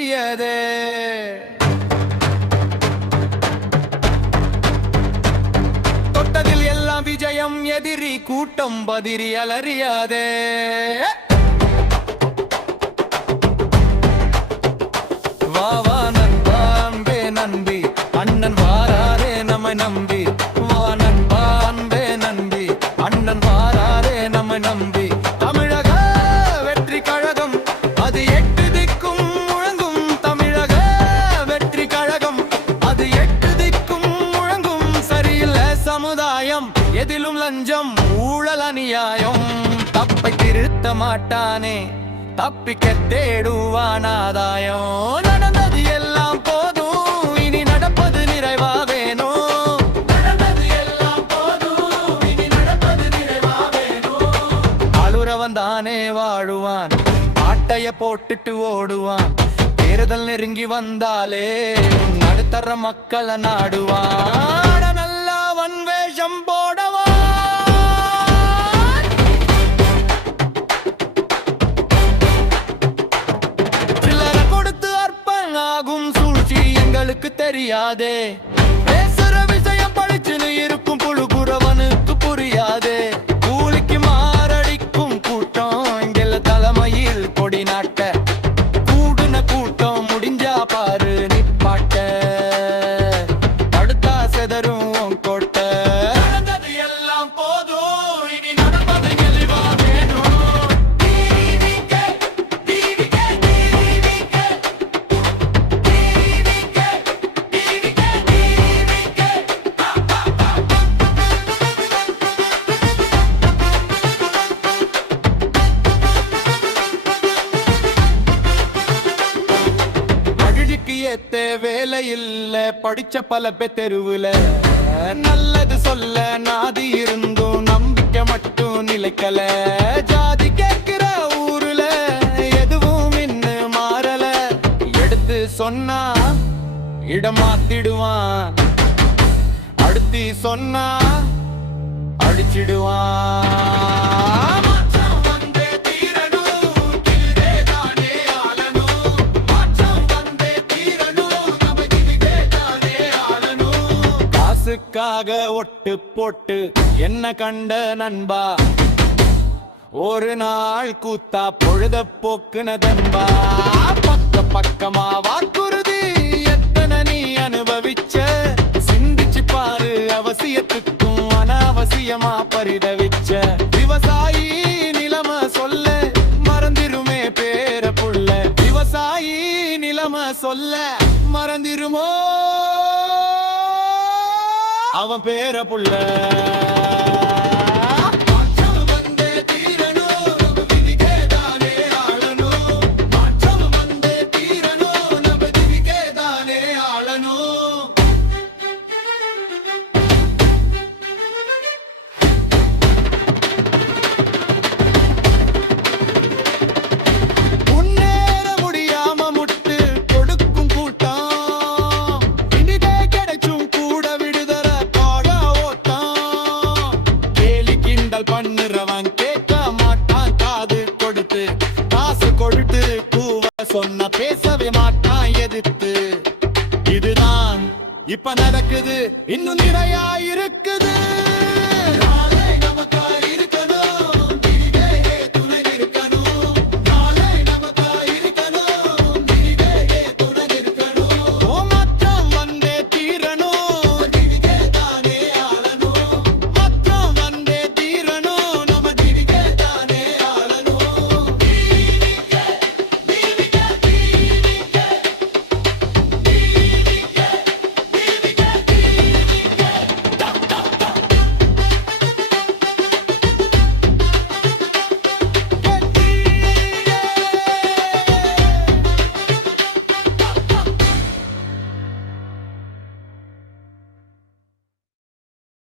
தீயதே. தொட்டதில் எல்லாம் விஜயம் எதிரி கூட்டம் பதிரி அலறியாதே. வாவா நண்பா அன்பே நம்பி அண்ணன் வாராரே நம்மை நம்பி. வா நண்பா அன்பே நம்பி அண்ணன் வாராரே நம்மை நம்பி. தமிழக வெற்றி கழகம் அது எட்டு திக்கும் சமுதாயம் லஞ்சம் ஊழல் அநியாயம். தப்பை திருத்த மாட்டானே தப்பிக்க தேடுவான் ஆதாயம். நடந்தது எல்லாம் போதும் இனி நடப்பது நிறைவா வேணும் நடந்தது எல்லாம் போதும் இனி நடப்பது நிறைவா வேணும் அழுறவன் தானே வாழுவான் ஆட்டைய போட்டுட்டு ஓடுவான். தேர்தல் நெருங்கி வந்தாலே நடுத்தர மக்களை நாடுவான். நல்லா வன்வேஷம் போ எங்களுக்கு தெரியாதே. பேசுற விஷயம் படிச்சுன்னு இருக்கும் புழு குறவனுக்கு புரியாதே. கூலிக்கு மாரடிக்கும் கூட்டம் இங்கெல்ல தலைமையில் கொடி நாட்ட. இல்ல படிச்ச பல பேர் தெருவுல. நல்லது சொல்ல நாதி இருந்தும் நம்பிக்கை மட்டும் நிலைக்கல. ஜாதி கேட்கிற ஊருல எதுவும் இன்னும் மாறல. எடுத்து சொன்னா இடம் மாத்திடுவான். அடுத்து சொன்னா அடிச்சிடுவான் உனக்காக ஒட்டு போட்டு என்ன கண்ட நண்பா? ஒரு நாள் கூத்தா பொழுத போக்குனதன்பா பக்க பக்கமா வாக்குறுதி எத்தனை நீ அனுபவிச்ச? சிந்திச்சு பாரு அவசியத்துக்கும் அனாவசியமா பரிதவிச்ச. விவசாயி நிலம சொல்ல மறந்திருமே பேர புள்ள. விவசாயி நிலம சொல்ல மறந்திருமோ? அவன் பேர புள்ள. சொன்ன பேசவே மாட்டான் எதிர்த்து. இதுதான் இப்ப நடக்குது. இன்னும் நிறையா இருக்குது.